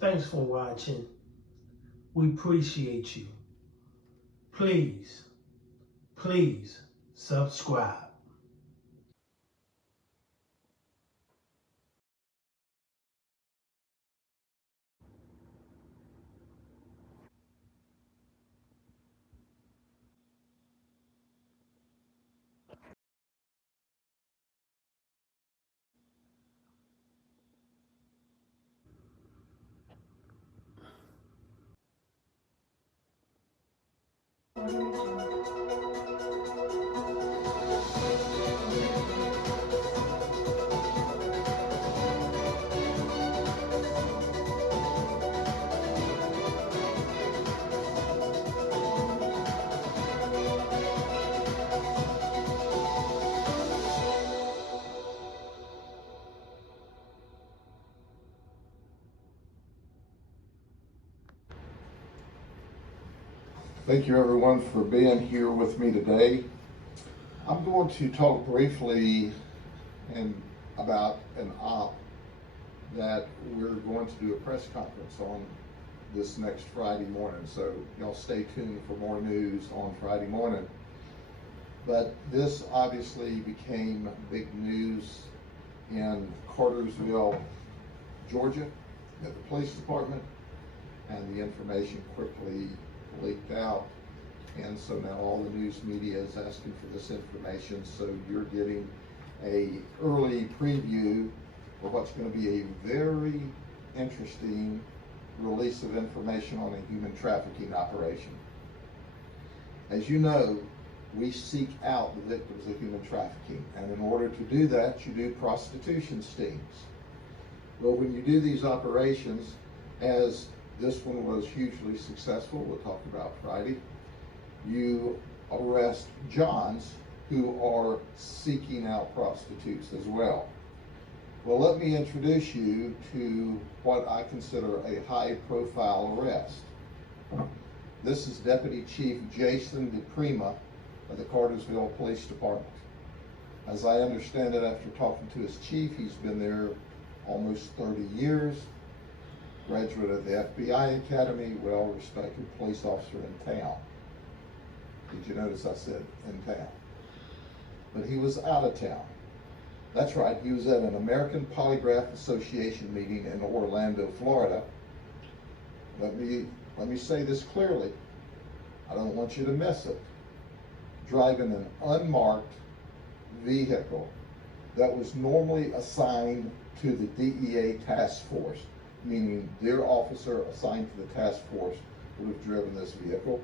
Thanks for watching. We appreciate you. Please, please subscribe. Thank you everyone for being here with me today. I'm going to talk briefly about an op that we're going to do a press conference on this next Friday morning. So y'all stay tuned for more news on Friday morning. But this obviously became big news in Cartersville, Georgia, at the police department, and the information quickly leaked out, and so now all the news media is asking for this information, so you're getting a early preview of what's going to be a very interesting release of information on a human trafficking operation. As you know, we seek out the victims of human trafficking, and in order to do that, you do prostitution stings. Well, when you do these operations, as this one was hugely successful, we'll talk about Friday, you arrest Johns who are seeking out prostitutes as well. Well, let me introduce you to what I consider a high-profile arrest. This is Deputy Chief Jason DePrima of the Cartersville Police Department. As I understand it, after talking to his chief, he's been there almost 30 years. Graduate of the FBI Academy, well-respected police officer in town. Did you notice I said in town? But he was out of town. That's right, he was at an American Polygraph Association meeting in Orlando, Florida. Let me say this clearly. I don't want you to miss it. Driving an unmarked vehicle that was normally assigned to the DEA task force, meaning their officer assigned to the task force would have driven this vehicle.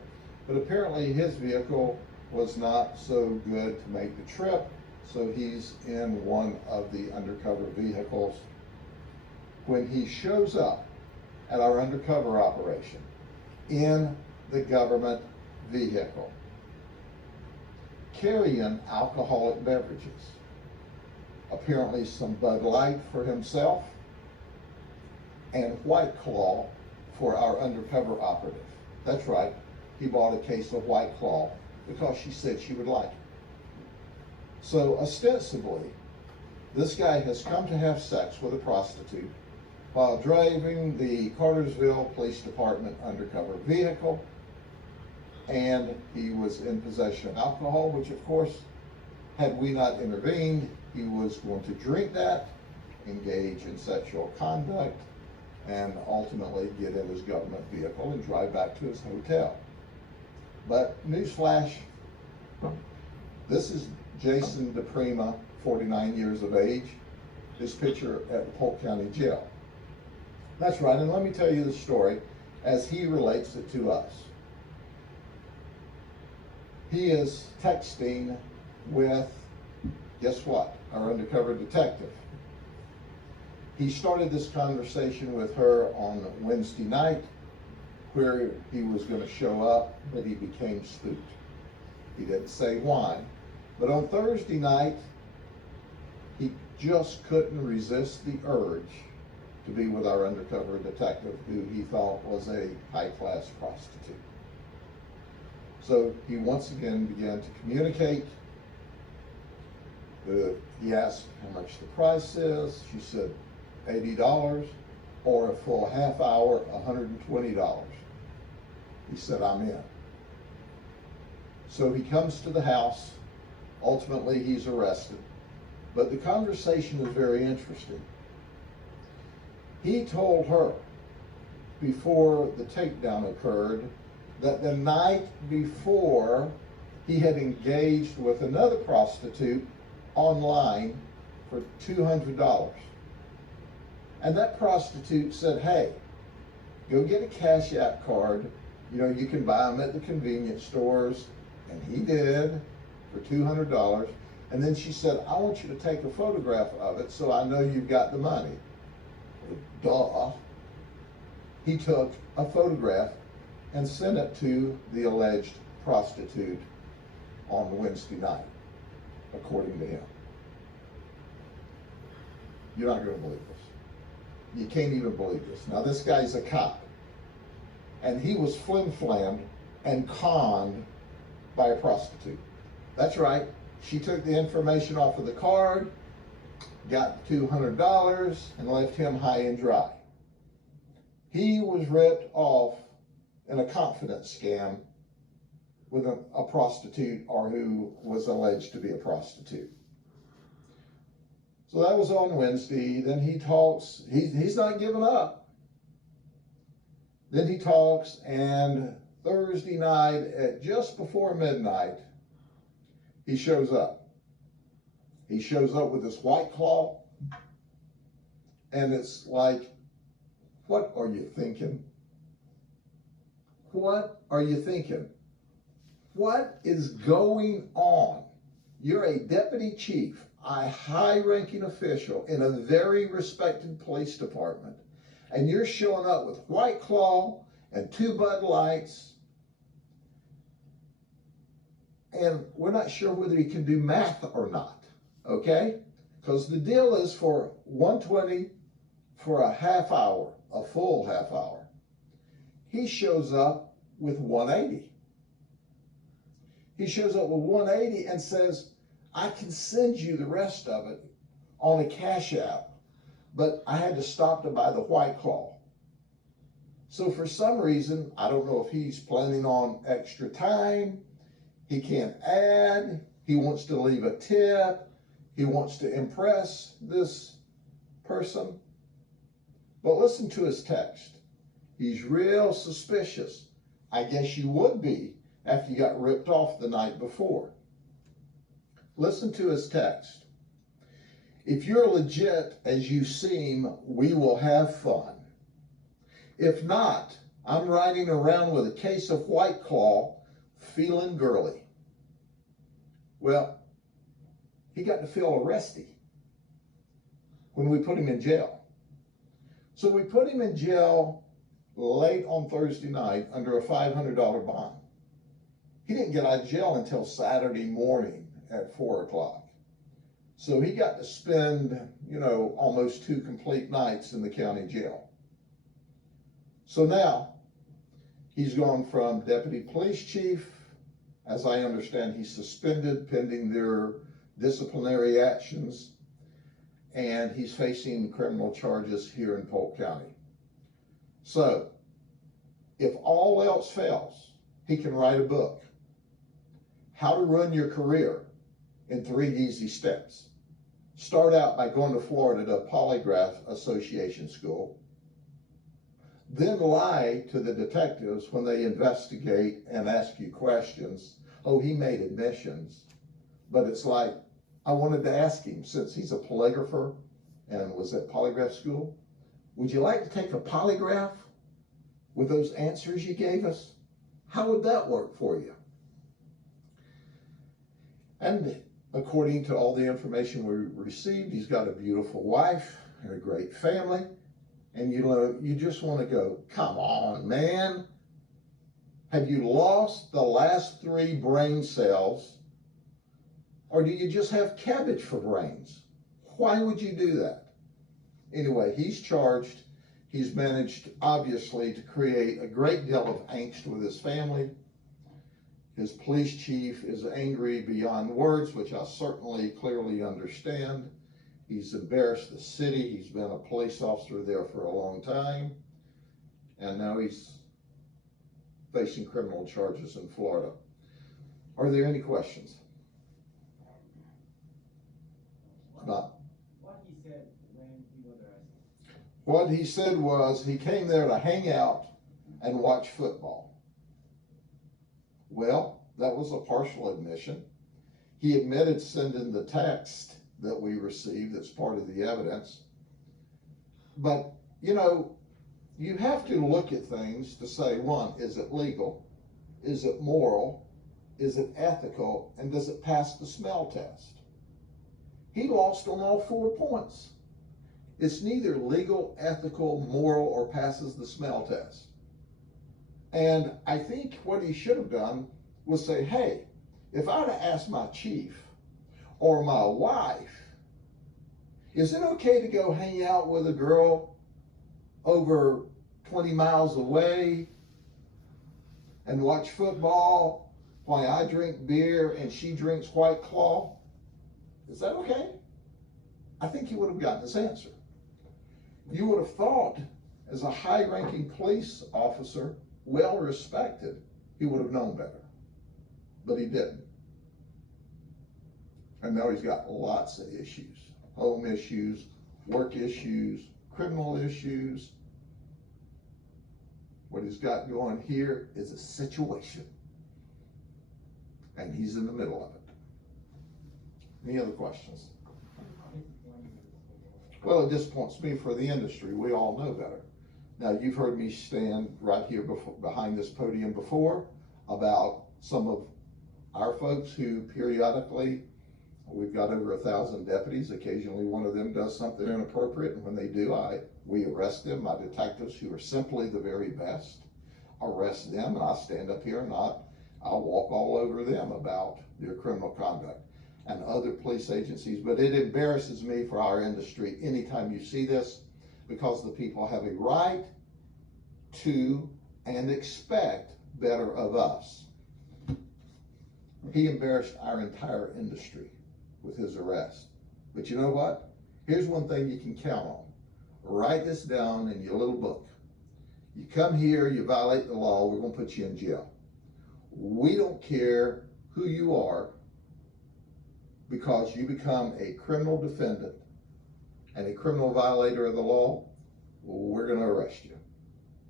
But apparently his vehicle was not so good to make the trip, so he's in one of the undercover vehicles. When he shows up at our undercover operation in the government vehicle, carrying alcoholic beverages, apparently some Bud Light for himself, and White Claw for our undercover operative. That's right, he bought a case of White Claw because she said she would like it. So ostensibly, this guy has come to have sex with a prostitute while driving the Cartersville Police Department undercover vehicle, and he was in possession of alcohol, which of course, had we not intervened, he was going to drink that, engage in sexual conduct, and ultimately get in his government vehicle and drive back to his hotel. But newsflash, this is Jason DePrima, 49 years of age, his picture at the Polk County Jail. That's right, and let me tell you the story as he relates it to us. He is texting with, guess what, our undercover detective. He started this conversation with her on Wednesday night where he was going to show up, but he became spooked. He didn't say why. But on Thursday night, he just couldn't resist the urge to be with our undercover detective, who he thought was a high-class prostitute. So he once again began to communicate. He asked how much the price is. She said $80. or a full half hour, $120. He said, I'm in. So he comes to the house. Ultimately, he's arrested. But the conversation is very interesting. He told her before the takedown occurred that the night before he had engaged with another prostitute online for $200. And that prostitute said, hey, go get a Cash App card. You know, you can buy them at the convenience stores. And he did for $200. And then she said, I want you to take a photograph of it so I know you've got the money. Duh. He took a photograph and sent it to the alleged prostitute on Wednesday night, according to him. You're not going to believe this. You can't even believe this. Now, this guy's a cop, and he was flim-flammed and conned by a prostitute. That's right. She took the information off of the card, got $200, and left him high and dry. He was ripped off in a confidence scam with a prostitute, or who was alleged to be a prostitute. So that was on Wednesday. Then he talks. He's not giving up. Then he talks, and Thursday night at just before midnight, he shows up. He shows up with this White Claw, and it's like, what are you thinking? What are you thinking? What is going on? You're a deputy chief, a high-ranking official in a very respected police department, and you're showing up with White Claw and 2 Bud Lights, and we're not sure whether he can do math or not, okay? Because the deal is for $120 for a half hour, a full half hour. He shows up with $180. He shows up with $180 and says, I can send you the rest of it on a Cash App, but I had to stop to buy the White Claw. So for some reason, I don't know if he's planning on extra time, he can't add, he wants to leave a tip, he wants to impress this person. But listen to his text. He's real suspicious. I guess you would be after you got ripped off the night before. Listen to his text. If you're legit as you seem, we will have fun. If not, I'm riding around with a case of White Claw, feeling girly. Well, he got to feel arresty when we put him in jail. So we put him in jail late on Thursday night under a $500 bond. He didn't get out of jail until Saturday morning at 4 o'clock. So he got to spend, almost 2 complete nights in the county jail. So now he's gone from deputy police chief. As I understand, he's suspended pending their disciplinary actions, and he's facing criminal charges here in Polk County. So if all else fails, he can write a book, How to Run Your Career in 3 Easy Steps. Start out by going to Florida to a polygraph association school. Then lie to the detectives when they investigate and ask you questions. Oh, he made admissions. But it's like, I wanted to ask him, since he's a polygrapher and was at polygraph school, would you like to take a polygraph with those answers you gave us? How would that work for you? And according to all the information we received, he's got a beautiful wife and a great family. And you just want to go, come on, man. Have you lost the last 3 brain cells? Or do you just have cabbage for brains? Why would you do that? Anyway, he's charged. He's managed, obviously, to create a great deal of angst with his family. His police chief is angry beyond words, which I certainly clearly understand. He's embarrassed the city. He's been a police officer there for a long time. And now he's facing criminal charges in Florida. Are there any questions? Not. What he said when he was arrested? What he said was he came there to hang out and watch football. Well, that was a partial admission. He admitted sending the text that we received that's part of the evidence. But, you know, you have to look at things to say, one, is it legal? Is it moral? Is it ethical? And does it pass the smell test? He lost on all 4 points. It's neither legal, ethical, moral, or passes the smell test. And I think what he should have done was say, hey, if I'd have asked my chief or my wife, is it okay to go hang out with a girl over 20 miles away and watch football while I drink beer and she drinks White Claw? Is that okay? I think he would have gotten this answer. You would have thought, as a high-ranking police officer, well-respected, he would have known better. But he didn't. And now he's got lots of issues. Home issues, work issues, criminal issues. What he's got going here is a situation. And he's in the middle of it. Any other questions? Well, it disappoints me for the industry. We all know better. Now, you've heard me stand right here behind this podium before about some of our folks who periodically, we've got over 1,000 deputies. Occasionally one of them does something inappropriate, and when they do, we arrest them. My detectives, who are simply the very best, arrest them, and I stand up here and I'll walk all over them about their criminal conduct, and other police agencies. But it embarrasses me for our industry anytime you see this, because the people have a right to and expect better of us. He embarrassed our entire industry with his arrest. But you know what? Here's one thing you can count on. Write this down in your little book. You come here, you violate the law, we're going to put you in jail. We don't care who you are, because you become a criminal defendant and a criminal violator of the law, we're going to arrest you.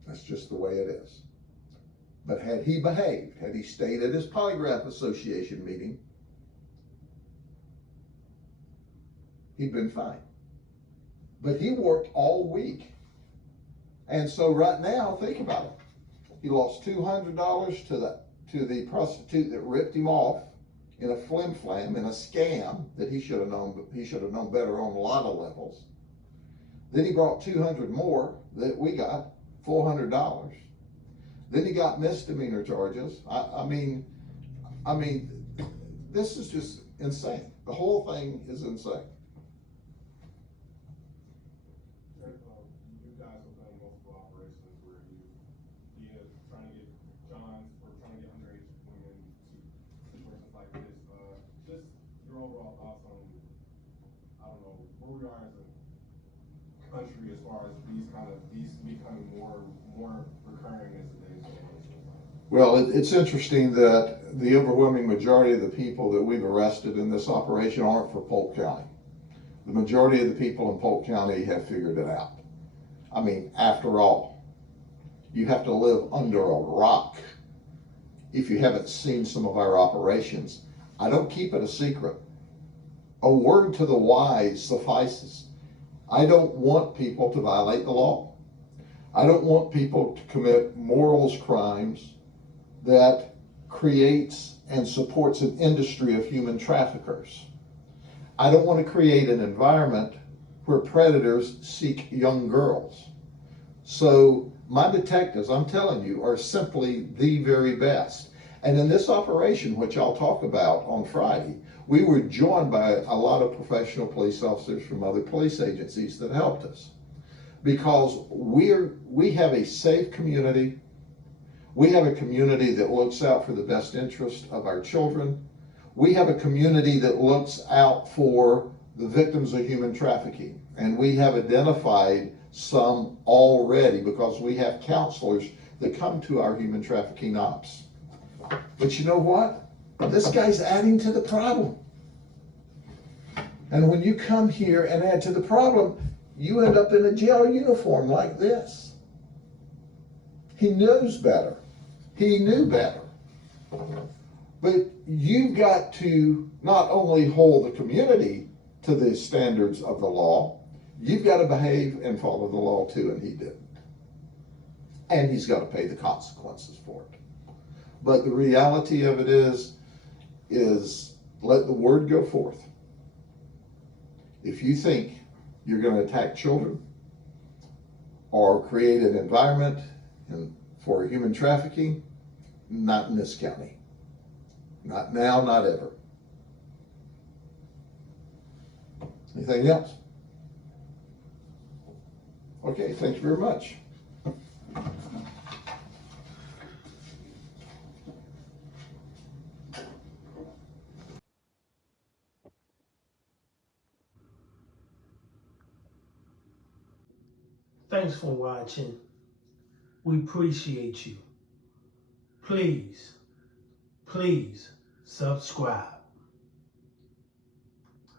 That's just the way it is. But had he behaved, had he stayed at his Polygraph Association meeting, he'd been fine. But he worked all week. And so right now, think about it. He lost $200 to the prostitute that ripped him off in a flim-flam, in a scam that he should have known better on a lot of levels. Then he brought 200 more that we got, $400. Then he got misdemeanor charges. I mean, this is just insane. The whole thing is insane. You guys have done multiple operations where you trying to get Johns or trying to get underage women to situations like this. Just your overall thoughts on, I don't know, where we are as a country as far as these becoming more recurring as the days go on. Well, it's interesting that the overwhelming majority of the people that we've arrested in this operation aren't for Polk County. The majority of the people in Polk County have figured it out. I mean, after all, you have to live under a rock if you haven't seen some of our operations. I don't keep it a secret. A word to the wise suffices. I don't want people to violate the law. I don't want people to commit morals crimes that creates and supports an industry of human traffickers. I don't want to create an environment where predators seek young girls. So my detectives, I'm telling you, are simply the very best. And in this operation, which I'll talk about on Friday, we were joined by a lot of professional police officers from other police agencies that helped us. Because we have a safe community. We have a community that looks out for the best interest of our children. We have a community that looks out for the victims of human trafficking. And we have identified some already because we have counselors that come to our human trafficking ops. But you know what? This guy's adding to the problem. And when you come here and add to the problem, you end up in a jail uniform like this. He knows better. He knew better. But you've got to not only hold the community to the standards of the law, you've got to behave and follow the law too, and he didn't. And he's got to pay the consequences for it. But the reality of it is let the word go forth. If you think you're going to attack children or create an environment for human trafficking, not in this county. Not now, not ever. Anything else? Okay, thank you very much. Thanks for watching. We appreciate you. Please subscribe.